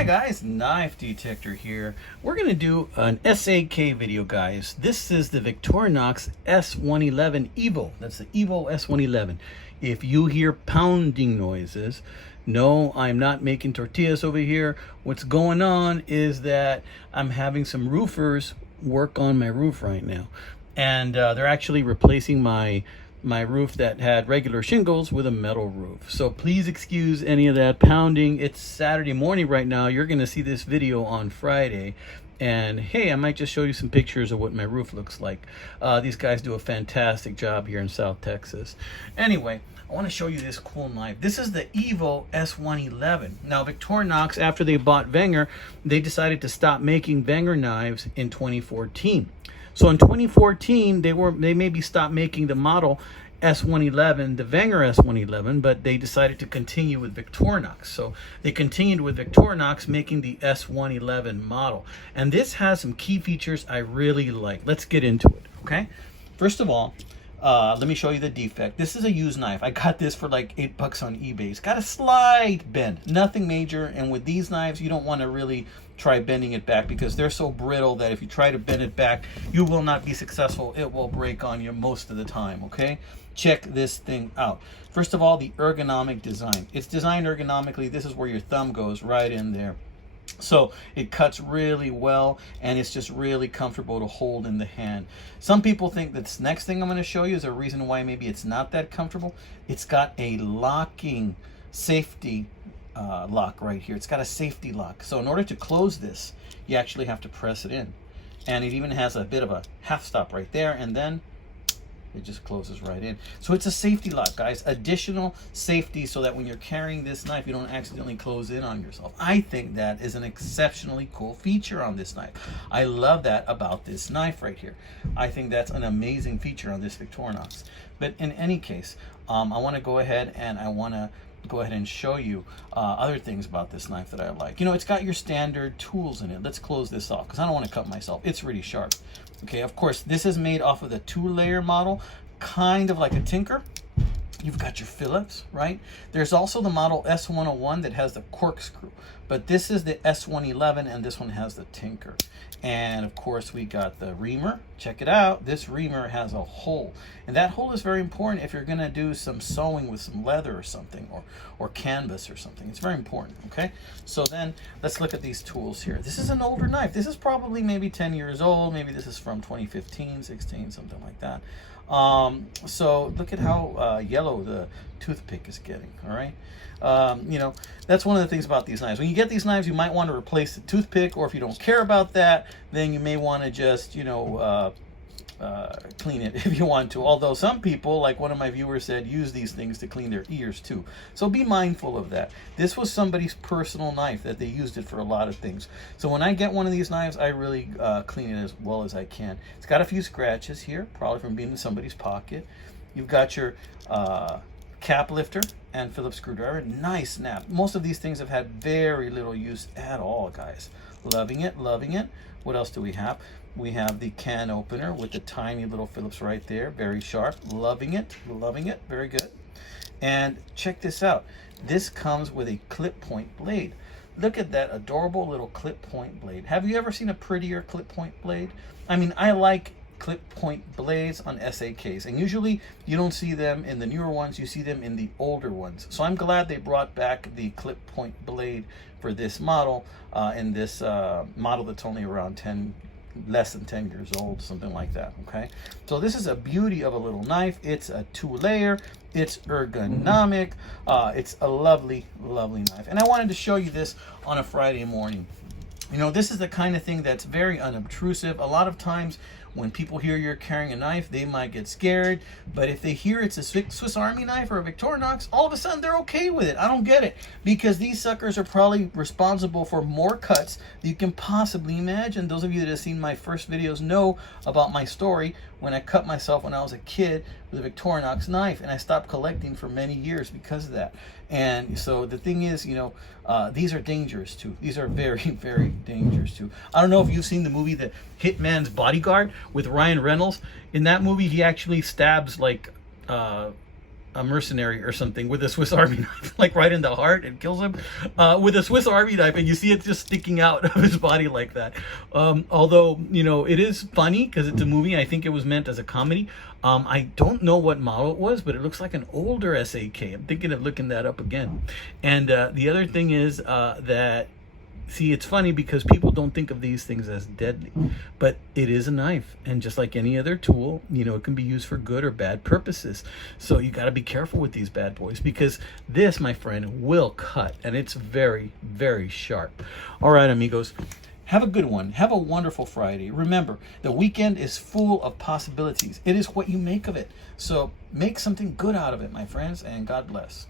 Hi guys, Knife Detector here. We're going to do an SAK video, guys. This is the Victorinox S111 Evo. That's the Evo S111. If you hear pounding noises, no, I'm not making tortillas over here. What's going on is that I'm having some roofers work on my roof right now. And they're actually replacing my roof that had regular shingles with a metal roof. So please excuse any of that pounding. It's Saturday morning right now. You're going to see this video on Friday. And hey, I might just show you some pictures of what my roof looks like. These guys do a fantastic job here in South Texas. Anyway, I want to show you this cool knife. This is the Evo S111. Now, Victorinox, after they bought Wenger, they decided to stop making Wenger knives in 2014. So in 2014, they maybe stopped making the model S111, the Wenger S111, but they decided to continue with Victorinox. So they continued with Victorinox making the S111 model. And this has some key features I really like. Let's get into it, okay? First of all, let me show you the defect. This is a used knife. I got this for like $8 on eBay. It's got a slight bend, nothing major. And with these knives, you don't want to really try bending it back because they're so brittle that if you try to bend it back, you will not be successful. It will break on you most of the time, okay? Check this thing out. First of all, the ergonomic design. It's designed ergonomically. This is where your thumb goes, right in there. So it cuts really well, and it's just really comfortable to hold in the hand. Some people think this next thing I'm going to show you is a reason why maybe it's not that comfortable. It's got a locking safety lock right here. It's got a safety lock. So in order to close this, you actually have to press it in. And it even has a bit of a half stop right there, and then it just closes right in. So it's a safety lock, guys. Additional safety so that when you're carrying this knife, you don't accidentally close in on yourself. I think that is an exceptionally cool feature on this knife. I love that about this knife right here. I think that's an amazing feature on this Victorinox. But in any case, I want to go ahead and show you other things about this knife that I like. You know, it's got your standard tools in it. Let's close this off because I don't want to cut myself. It's really sharp. Okay, of course, this is made off of the 2-layer model, kind of like a Tinker. You've got your Phillips, right? There's also the model S111 that has the corkscrew, but this is the S111 and this one has the Tinker. And of course, we got the reamer. Check it out. This reamer has a hole, and that hole is very important if you're going to do some sewing with some leather or something, or canvas or something. It's very important, okay? So then let's look at these tools here. This is an older knife. This is probably maybe 10 years old. Maybe this is from 2015, 16, something like that. So look at how yellow the toothpick is getting, all right? You know, that's one of the things about these knives. When you get these knives, you might want to replace the toothpick, or if you don't care about that, then you may want to just, you know, clean it if you want to. Although some people, like one of my viewers said, use these things to clean their ears too. So be mindful of that. This was somebody's personal knife that they used it for a lot of things. So when I get one of these knives, I really clean it as well as I can. It's got a few scratches here, probably from being in somebody's pocket. You've got your cap lifter and Phillips screwdriver. Nice snap. Most of these things have had very little use at all, guys. Loving it, loving it. What else do we have? We have the can opener with the tiny little Phillips right there. Very sharp. Loving it, loving it. Very good. And check this out. This comes with a clip point blade. Look at that adorable little clip point blade. Have you ever seen a prettier clip point blade? I mean, I like clip point blades on SAKs, and usually you don't see them in the newer ones, you see them in the older ones. So I'm glad they brought back the clip point blade for this model, in this model that's only around less than 10 years old, something like that. Okay, so this is a beauty of a little knife. It's a 2-layer, it's ergonomic, it's a lovely knife, and I wanted to show you this on a Friday morning. You know, this is the kind of thing that's very unobtrusive. A lot of times when people hear you're carrying a knife, they might get scared. But if they hear it's a Swiss Army knife or a Victorinox, all of a sudden they're okay with it. I don't get it. Because these suckers are probably responsible for more cuts than you can possibly imagine. Those of you that have seen my first videos know about my story when I cut myself when I was a kid with a Victorinox knife, and I stopped collecting for many years because of that. And so the thing is, you know, these are dangerous too. These are very, very dangerous too. I don't know if you've seen the movie The Hitman's Bodyguard with Ryan Reynolds. In that movie, he actually stabs like a mercenary or something with a Swiss Army knife, like right in the heart, and kills him with a Swiss Army knife, and you see it just sticking out of his body like that. Although, you know, it is funny because it's a movie. I think it was meant as a comedy. I don't know what model it was, but it looks like an older SAK. I'm thinking of looking that up again. And the other thing is that, see, it's funny because people don't think of these things as deadly, but it is a knife, and just like any other tool, you know, it can be used for good or bad purposes. So you got to be careful with these bad boys, because this, my friend, will cut, and it's very, very sharp. All right, amigos, have a good one. Have a wonderful Friday. Remember, the weekend is full of possibilities. It is what you make of it. So make something good out of it, my friends, and God bless.